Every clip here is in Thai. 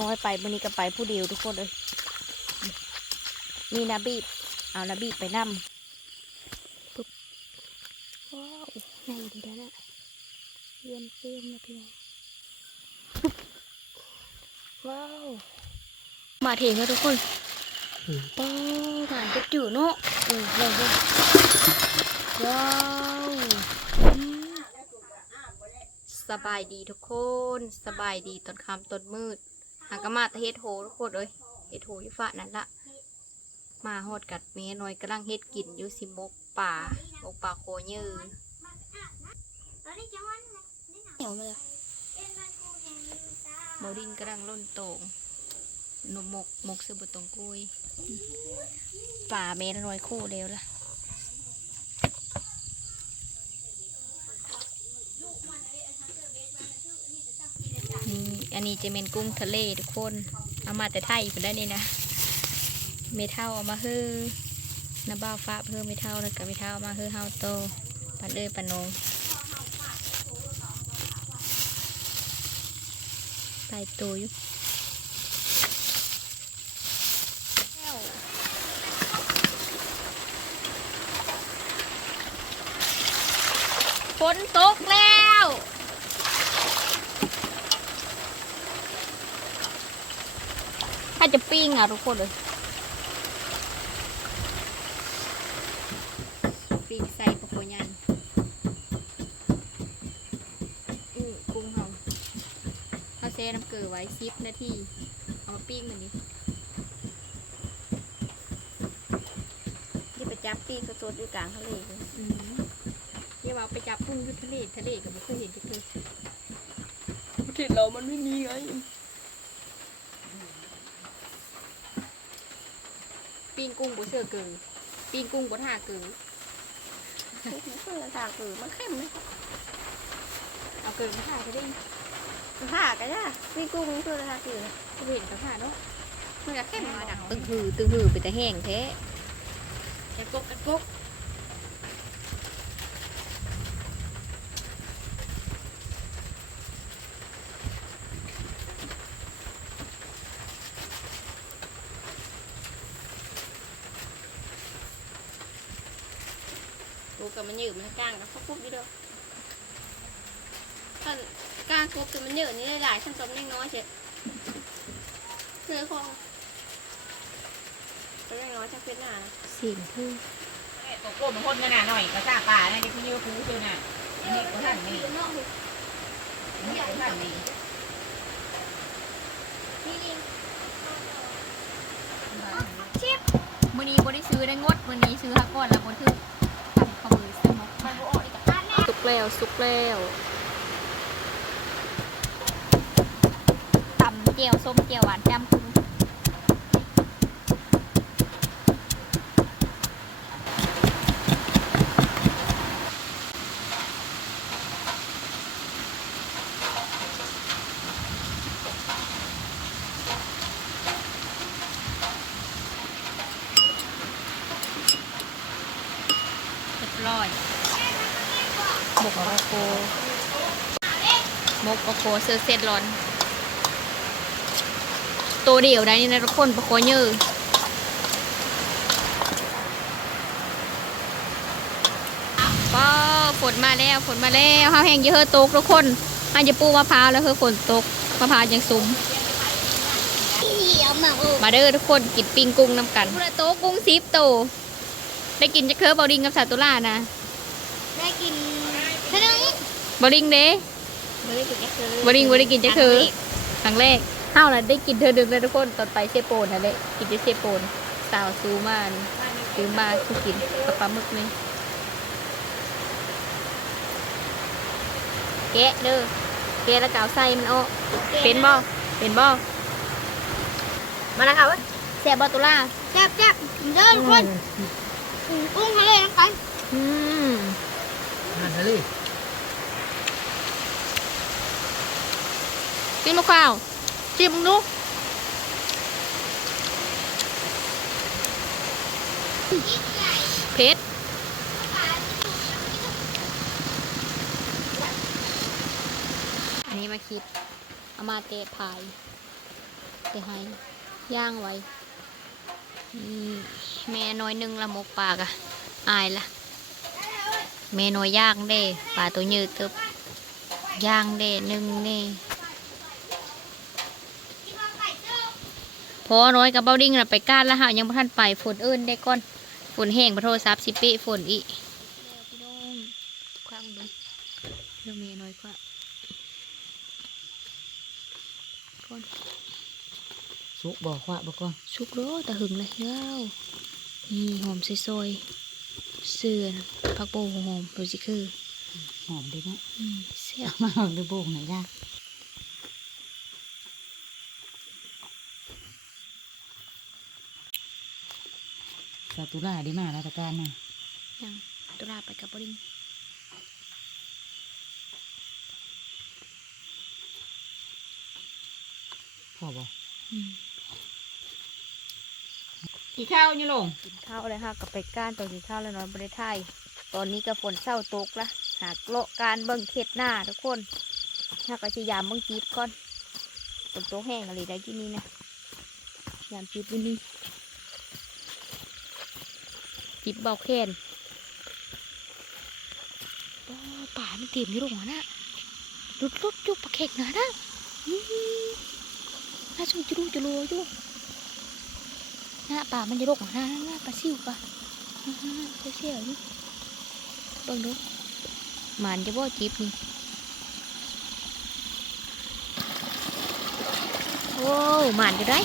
น้อยไปวันนี้ก็ไปผู้เดียวทุกคนเลยนี่นาบีบเอานาบีบไปนั่มปึ๊บว้าวใหญ่ดีแล้วนะเยี่ยมเยี่ยมนะพี่น้องว้าว มาถึงแล้วทุกคนป้าหานจะจืดเนาะเออว้าวว้าวสบายดีทุกคน สบายดีตอนค่ำตอนมืด หากมาตะเฮ็ดโหทุกคนเอ้ยเฮ็ดโหอยู่ฝ่านั่นละมาฮอดกัดเมน้อยกำลังเฮ็ดกินอยู่สิมกป่ามกป่าโคยือเหนียวเลยบดินกำลังล่นโตงนมมกมกซื้อบตรงกุยป่าเมน้อยคู่เร็วละนี่ อันนี้จะเป็นกุ้งทะเลทุกคน เอามาแต่ไทยผมได้นี่นะ เมทัลเอามาเฮือน้าบ้าฟ้าเพิ่มเมทัลแล้วกับเมทัลเอามาฮื้อเฮาโตปันเอ้ยปันนงตายตัวอยู่ฝนตกแล้ว ถ้าจะปิ้งอะทุกคนเลยปิ้งใส่ปะโคยันอือกุ้งเขาเขาเซน้ำเกลือไว้ซิปนาทีเอามาปิ้งมันนี้ที่ไปจับปิ้งสดๆอยู่กลางทะเลเลยอืมเดี๋ยวเอาไปจับกุ้งอยู่ทะเลทะเลกับไม่เคยเห็นจะเคยประเทศเรามันไม่มีไง ปิ้งกุ้งบ่เชื่อเกือปิ้งกุ้งบ่ท่าเกือเพื่อทาคือมันเข้มไหมเอาเกือมาท่าก็ได้มันทากันจ้ะมีกุ้งเพื่อทาคือก็เห็นกับท่าเนาะมันจะเข้มมาดักตึงหือตึงหือไปแต่แห้งแท้แอนกกแอนกก กูกับมันหยืดมันกลางกับพวกปุ๊บอยู่เด้อถ้ากลางกบกับมันหยืดนี่หลายขั้นตอนน้อยๆเช่เสื้อคองตัวน้อยๆจะเป็นหน้าเสียงคือตกโก้มาพ่นกันหน่ะหน่อยกระซ่าป่านะเด็กพี่ยูคูคือน่ะอันนี้ก็ท่านนี่เนาะอันนี้ก็ท่านนี่นี่ลิงมื้อนี้บ่ได้ซื้อได้งดมื้อนี้ซื้อฮักก่อนแล้วบ่ถือ แล้วสุกแล้วตำเจียวส้มเจียวหวานจ้ำกุ้งเรียบร้อยหมกปลาโคหมกปลาโค เสื้อเซ็ตร้อน ตัวเดียวได้นี่นะทุกคนปลาโคเยอะป้าฝนมาแล้วฝนมาแล้วข้าวแห้งเยอะตกทุกคนอันจะปูมะพร้าวแล้วคือฝนตกมะพร้าวยังซุ้มเหี่ยวมากโอ้มาเด้อทุกคนกินปิ้งกุ้งน้ำกันพุระโตะกุ้งซิปโต ได้กินจะเคอบอดิงกับสาตุล่านะ ได้กินเท่านึงบอดิงเด้ ไม่ได้กินแค่คือบอดิงบอได้กินจะคือครั้งแรกเท่านั้นได้กินเธอดึงเลยทุกคนตอนไปเชฟโปนนั่นแหละกินที่เชฟโปนสาวซูมานซื้อมาคือกินกับปลาหมึกเลยแกะเด้อแกะแล้วกาวใส่มันออกเป็นบ่เป็นบ่มาแล้วค่ะเว้ยแซ่บบ่ตุล่าแซ่บแซ่บเด้อทุกคนกุ้งทะเลนะครับอืมนั่นเล กินมะข้าวชิมมึงดูเผ็ดอันนี้มาคิดเอามาเตะพายแต่ให้ย่างไว้แม่น้อยหนึงละมกปากอะอายละแม่น้อยย่างเด้ปลาตัวยืดตึบย่างเด้หนึ่งเด้ อน้อยกับเบาดิ้งน่ะไปก้านแล้วฮะยังบ่ทันไปฝนเอิ้นได้ก่อนฝนแห้งประโทรศัพท์สิเปะฝนอีกพี่น้องคว้างดูเรื่องแม่น้อยกว่าก่อนสุกบอกว่าบอกก่อนชุกโลตะหึงเลยเย้านี่หอมซอยๆเสื้อนะผักโบหอมดูสิคือหอมดีเนาะอืมเสียบมาเอาดูโบกหน่อย สาตุลาดีมากราชการน่ะยังตุลาไปกับบริงพ่อบอกอืมกี่ข้าวนี่ลงกินข้าวเลยค่ะกับไปก้านตอนกินข้าวแล้วนอนบริไทย ตอนนี้ก็ฝนเศร้าตกละหากโละการเบิ่งเข็ดหน้าทุกคนถ้าก็จะยามเบิ่งจีบก่อนฝนตกแห้งอะไรได้ที่นี่นะยามจีบที่นี่ จีบเบาแค้นโอ้ป่ามันเต็มอยู่หรอนะลุดลุดอยู่ปลาเข็กนะนะอื้อหือน่าสูจะรู้จะรู้อยู่หน้าป่ามันจะรกหรอนะหน้าปลาซิวปะอ่าเสียวๆอยู่เบิ่งดูหมันจะบ่จีบนี่โอ้หมันจะได้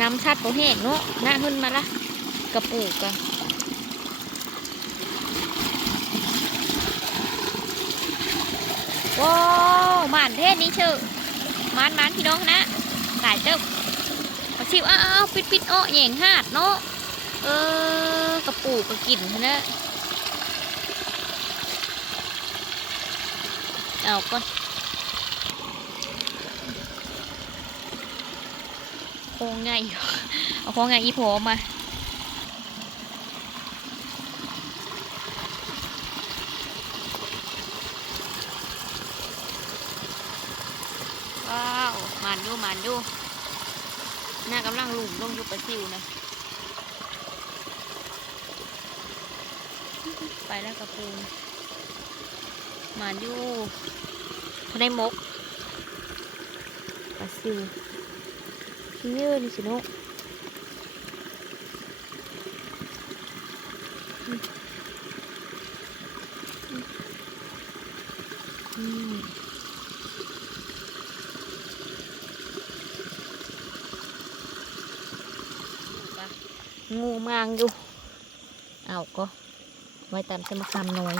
น้ำชัดโปแห้งเนาะหน้าหึนมาละกระปูกอะ ว้าวมันเทศนี้เชื่อมันมันพี่น้องนะหลายเจ้าปลาซิวอ้าวปิดปิดอ้อแหย่งหาดเนาะเออกระปูกกระกินเท่านะเอาก่อนโค้งไงเอาโค้งไงอีโผล่มา ว้ หมันอยู่หมันอยู่หน้ากำลังลุ่มลงอยู่ปลาซิวนะ ไปแล้วกระปูหมันอยู่พในมกปลาซิวเยอะนี่สินุกม งูมางอยู่ เอาก็ไว้ตามเส้มะขามน้อย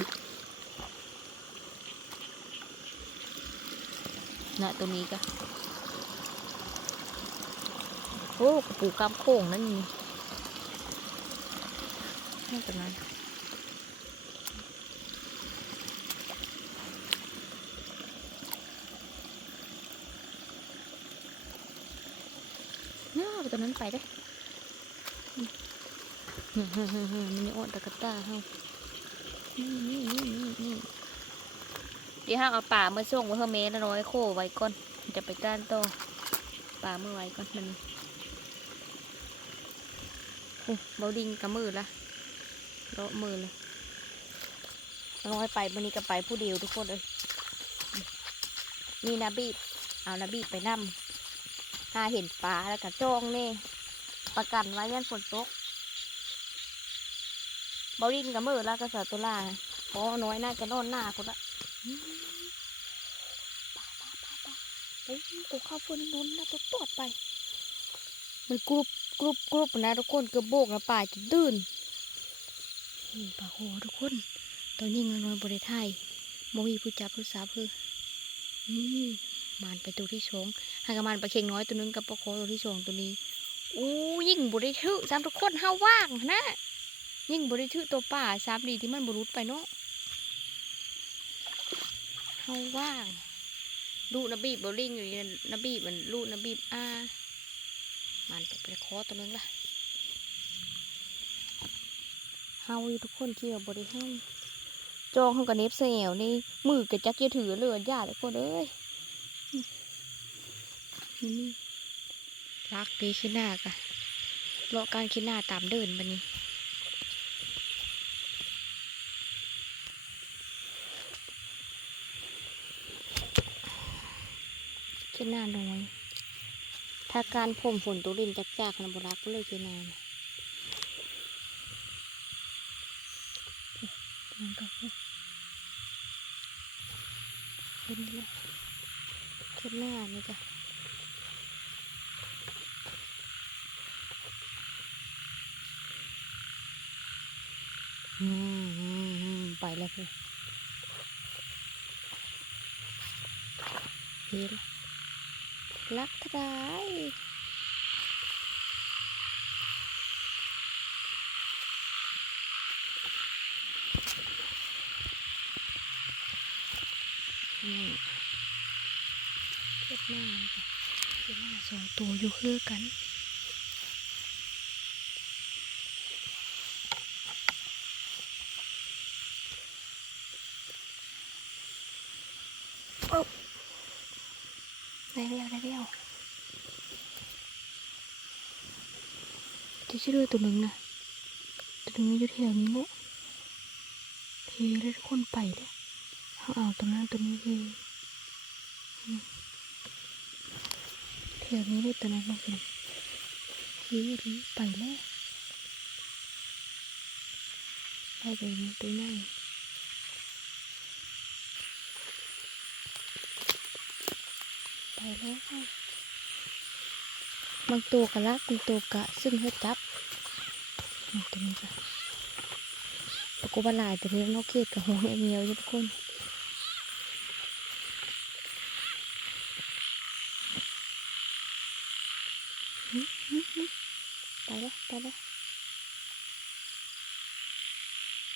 นะตัวนี้ก็โอ้กระปูกามโค้งนั่นนี่น่าจะนั้นน่าเอาตัวนั้นไปได้ มันอ่อนตะกตาเฮานี่นี่นี่นี่นี่เดี๋ยวห้าเอาป่ามาส่งไว้เพื่อเมละร้อยโคไว้ก่อน จะไปก้านต่อป่าเมื่อไว้ก่อนมันโอ้เบาดิงกับมือละเลาะมือเลยร้อยไปวันนี้ก็ไปผู้เดียวทุกคนเลยนี่นะบีบเอานะบีบไปนั่มถ้าเห็นปลาแล้วก็จ้องเน่ประกันไว้ยันฝนตก บอรินกับมือแล้วก็สาตุลาพอน้อยน่าจะนอนหน้าคนละอืมไปไปไปไปโอ้ตัวข้าวฟุ้นนุนนะตัวตอดไป มันกรุบกรุบกรุบนะทุกคนเกือบโบกนะป่าจะดื้นนี่ปลาโหทุกคน ตอนนี้เงินนอนบริไทยโมมีผู้จับผู้สาวคือนี่มานไปตัวที่สองหากบมันปลาเค็งน้อยตัวนึงกับปลาโคตัวที่สองตัวนี้โอ้ยิ่งบริทือสามทุกคนห้าว่างนะ ยิ่งบริทือตัวป่าสามดีที่มันบรุษไปเนาะเฮาว่างลูกนบีบบลิงอยู่นี่นบีบมันลูกนบีบอามันไปคอตัวนึงล่ะเฮาทุกคนเกี่ยวบริเฮาจองเขากับเนฟเซลนี่มือกับจักเกียถือเลือดยาเลยคนเอ้ยนี่รักดีขึ้หน้ากะเลาะการขึ้หน้าตามเดินบันนี้ ขึ้นหน้าน้อยถ้าการพ่มฝนตุรินจากจากนะบรักก็เลยขึ้นนานมันก็ขึ้นเลยขึ้นหน้านี่จ้ะอืมไปแล้วพี่เห็น ลักเท่าไรอืมเก็บหน้าเลยจ้ะเทียบหน้าสองตัวอยู่คือกัน ได้แล้วได้แล้วจะช่วยตัวหนึ่งนะตัวหนึ่งอยู่แถวนี้แหละเทแล้วทุกคนไปเลยเอาเอาตัวนั้นตัวนี้เทอืมแถวนี้เลยตัวนั้นมาเป็นเทรีไปแล้วไปเลยนะตัวนั้น ไปแล้วค่ะบางตัวกะลักบางตัวกะซึ่งเฮ็ดจับตัวนี้จ้ะปกบาลายตัวนี้นกเกดกับหัวเงียวทุกคนไปแล้วไปแล้ว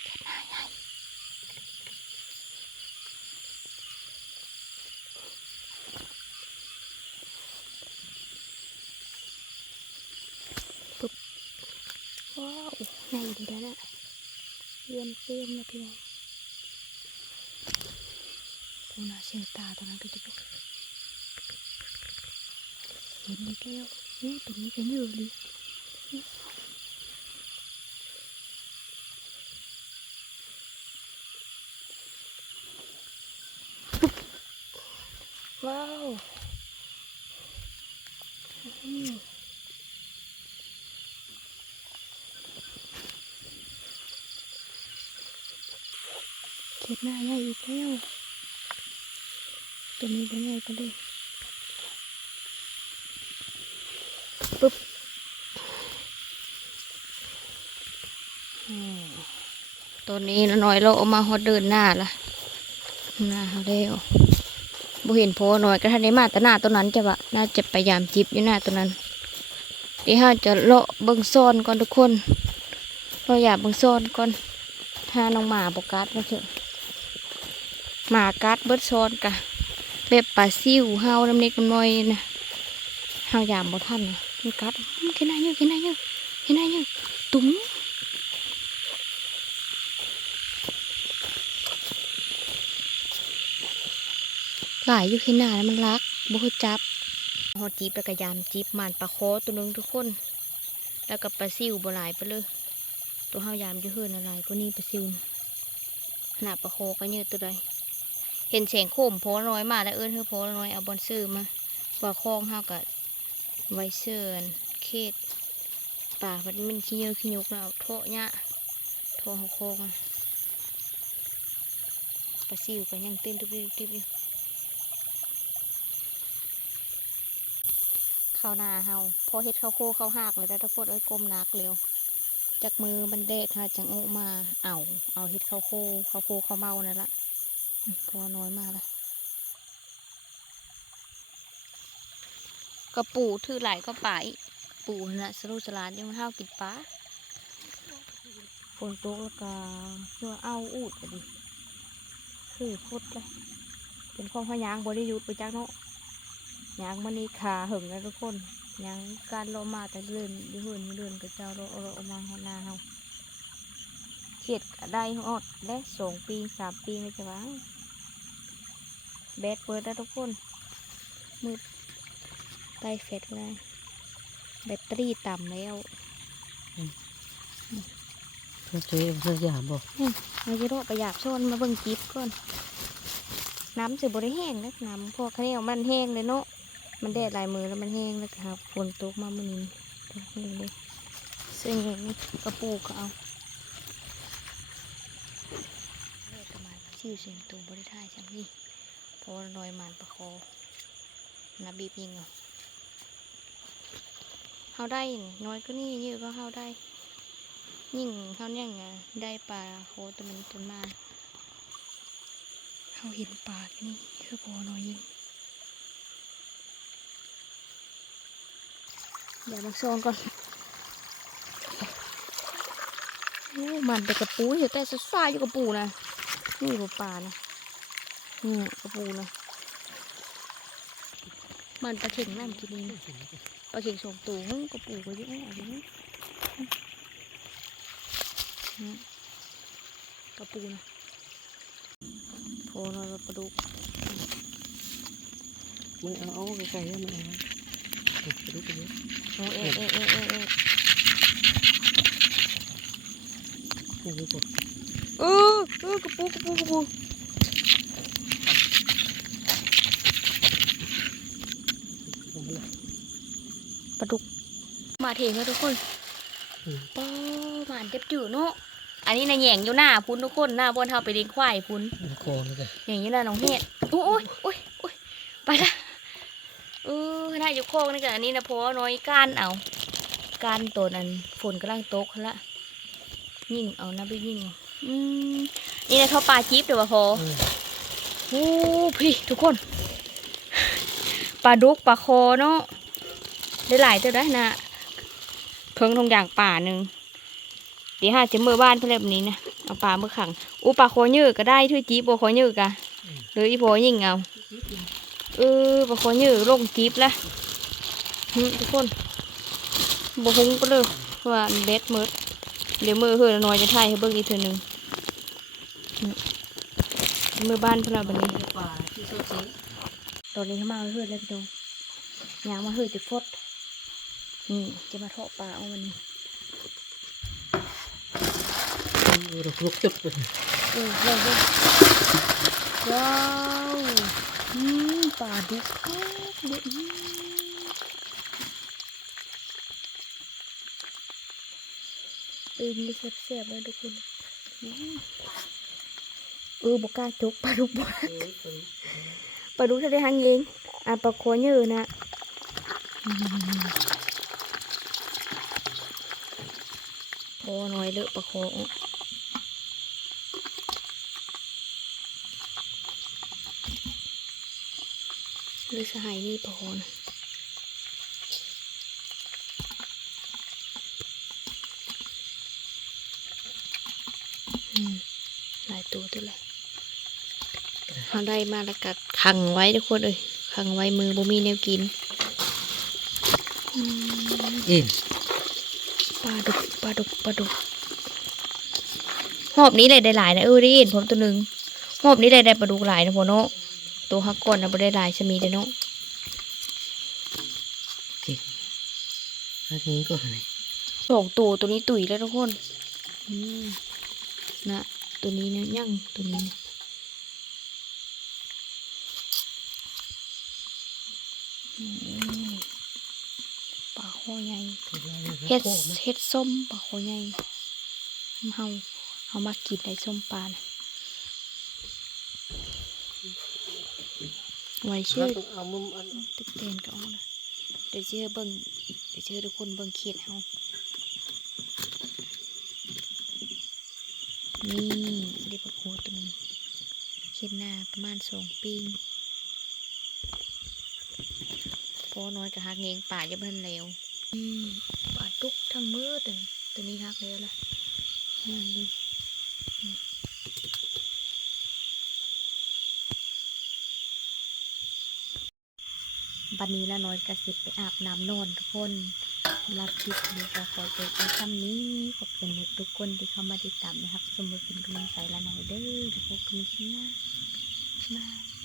เก็บหน้าใหญ่ว้าว ใหญ่ดีแล้วนะเยี่ยมเยี่ยมนะพี่น้องตัวน่าเสียตาตัวนั้นก็จะดูเห็นอีกแล้วนี่ตัวนี้ก็เยอะเลยนี่ว้าวอืม เก็บหน้าใหญ่อีกแล้วตัวนี้เป็นไงก็เลยปุ๊บอืม ตัวนี้น้อยเราเอามาฮอดเดินหน้าละหน้าเขาเร็วบ่เห็นโพน้อยก็ทันได้มาแต่หน้าตัวนั้นจะบะน่าจะพยายามจิบอยู่หน้าตัวนั้นเดี๋ยวเราจะเลาะเบิ่งซ่อนก่อนทุกคนเราอยากเบิ่งซ่อนก่อนถ้าน้องหมาบกัดมาเถอะหมากัดเบิดซ้อนกะแบบปลาซิวเฮาน้ำเล็กน้ำน้อยนะเฮายามบ่ทันนะมันกัดอื้อกินได้เยอะกินได้เยอะกินได้เยอะตุ้ง หลายอยู่ขี้หน้าแล้วมันรักบ่คือจับเฮาจีบแล้วก็ยามจีบมานปลาโคตัวนึงทุกคน แล้วก็ปลาซิวบ่หลายไปเลย ตัวเฮายามอยู่เฮือนอะไรก็นี่ปลาซิวน่ะหน้าปลาโคก็เยอะตัวใดเห็นเสียงโคมโพน้อยมาแล้วเอิ้นเธอโพน้อยเอาบอลซื้อมาว่าคลองเฮากับไวเซิร์นเขตป่ามันมันขี้เยอะขี้ยุกแล้วเอาโทะเนี่ยโทะเขาโคงปลาซิวก็ยังเต้นตุบดิบตุบดิบอยู่ ข้าวหนาเฮาพอเฮ็ดข้าวโคข้าวหากเลยแต่ทุกคนเอ้ยก้มนักเร็วจากมือมันเดดหาจังอุมาเอาเอาเฮ็ดข้าวโคข้าวโคข้าวเมานั่นละพอน้อยมาเลยก็ปูถือไหลก็ไปปูนั่นะสรุสลานยังมันเท่ากินปลาฝนตกแล้วก็เชื่อเอาอูดดิคือพุดเลยเป็นข้องพยางบริยุทธ์ไปจากเนาะ ยางมันนี่ขาหึงนะทุกคนยางการเรามาแต่เลื่อนอยืนเลื่อนกับเจ้าเราเราเอามาหอนาเฮาเขียดก็ได้ฮอดได้สองปีสามปีไม่จะว่าแบดเปิดแล้วทุกคนมืดไตเฟดเลยแบตเตอรี่ต่ำแล้วเพื่อช่วยเพื่อหยาบอกเราจะโดดไปหยาบชนมาเบิ่งกิฟก่อนน้ำจะบริแห้งนะน้ำพวกนี้มันแห้งเลยเนาะ มันแดดหลายมือแล้วมันแห้งแล้วครับฝนตกมามันนี้แห้งเลยซึ่งนี่กระปูก็เอาแรกก็มาชิวเสียงตัวบริท่ายจังนี่เพราะว่าลอยมันประคอนาบีบยิงเอเขาได้น้อยก็นี่เยอะก็เขาได้ ยิ่งเขาเนี่ยงได้ปลาโคตัวมันตัวมาเขาเห็นปลาที่นี่คือพอน้อยยิ่ง เดี๋ยวมาโซนก่อนโอ้มันแต่กระปูเห็นแต่สซ่าอยู่กระปูนะนี่กระปลานะนี่กระปูนะมันปลาเข่งน้ำกินนี่ปลาเข่งสองตัวกระปูก็เยอะอะไรนี่กระปูนะโพนอยปลาดุกมึงเอาเอาไกลๆให้มันเอา ไปดูไปเยอะโอ้เอ๊ะเอ๊ะเอ๊ะเอ๊ะเอ๊ะนี่ดูกดเออเออกระปูกระปูกระปูลงมาเลยปลาดุกมาเถงแล้วทุกคนป้อหมานเจ็บจืดเนาะอันนี้นะแหย่งอยู่หน้าพุ้นทุกคนหน้าบนเท้าไปเลี้ยงควายพุ้นมันโคเลยแหย่งอยู่หน้าน้องเฮ็ดโอ้ยโอ้ยโอ้ยไปละเอ อขนาดอยู่โคกนี่กับอันนี้นะเพราะว่าน้อยก้านเอาก้านตัวนั้นฝนกำลังตกละยิ่งเอานะไปยิ่งเอาอืมนี่นะเขาปลาจิ๊บเดี๋ยวว่าพอโอ้พี่ทุกคนปลาดุกปลาคอเนาะได้หลายตัวได้นะเพิ่งทงอย่างป่าหนึ่งเดี๋ยวหาจะมือบ้านเพื่อนแบบนี้นะเอาปลาเมื่อขังอู้ปลาคอยืดก็ได้ช่วยจีบปลาคอยืดกะหรืออีโพยิงเอาเออปลาคอยืดลงจีบละหึ ทุกคนบหุงก็เลยว่ามันเบ็ดมืดเดี๋ยวมือเฮือน้อยจะถ่ายให้เบิ่งอีกเทีนึงมือบ้านเพื่อนเราแบบนี้ที่โซซีตอนนี้เขามาเฮือดแล้วพี่ดงยางมาเฮือดจะฟดนี่จะมาเทาะปลาเอาวันนี้ดูดลุกจุดเลยเออเร็วเร็วว้าวอืมปลาดุกครับ เด็ดอืมตื่นมีแซ่บๆเลยทุกคนเออบกล้าจกปลาดุกบกปลาดุกถ้าได้หังเองอะปลาโคเยอะนะโอ้น้อยเลอะปลาโคอะหรือสหายนี่ปะโคน หลายตัวด้วยเลยเขาได้มาแล้วก็ขังไว้ทุกคนเลยขังไว้มือบ่มีแนวกินอืมยินปลาดุกปลาดุกปลาดุกหอบนี้เลยได้หลายนะเออได้ยินผมตัวหนึ่งหอบนี้เลยได้ปลาดุกหลายนะพ่อเนาะตัวฮักก่อนนะบ่ได้หลายจะมีเด้อเนาะอันนี้ก็ไหนสองตัวตัวนี้ตุ๋ยแล้วทุกคนอืม นะตัวนี้เนี่ยยั่งตัวนี้เนี่ยอืมปลาโคใหญ่เฮ็ดเฮ็ดส้มปลาโคใหญ่เฮาเฮามากินได้ส้มปลานะไว้ชื่อเอามุมอันตึกเต้นก็เอาละเดี๋ยวเชื่อเบิ่งเดี๋ยวเชื่อทุกคนเบิ่งเขียดเฮา นี่เด็กปลาโคตัวหนึงเขียดหน้าประมาณสองปีพอน้อยกับฮักเงงป่าจะเพิ่นแล้วป่าตุกทั้งมือตัวนี้ตัวนี้ฮักแล้วล่ะนี่ดินี่บัดนี้ละน้อยกระสิบไปอาบน้ำนอนทุกคน รับคลิปนี้ก็ขอจบในคำนี้ขอบคุณทุกคนที่เข้ามาติดตามนะครับ สมมติเป็นกำลังใจละหน่อยเด้อแล้วพบกันใหม่คลิปหน้าบ๊ายบาย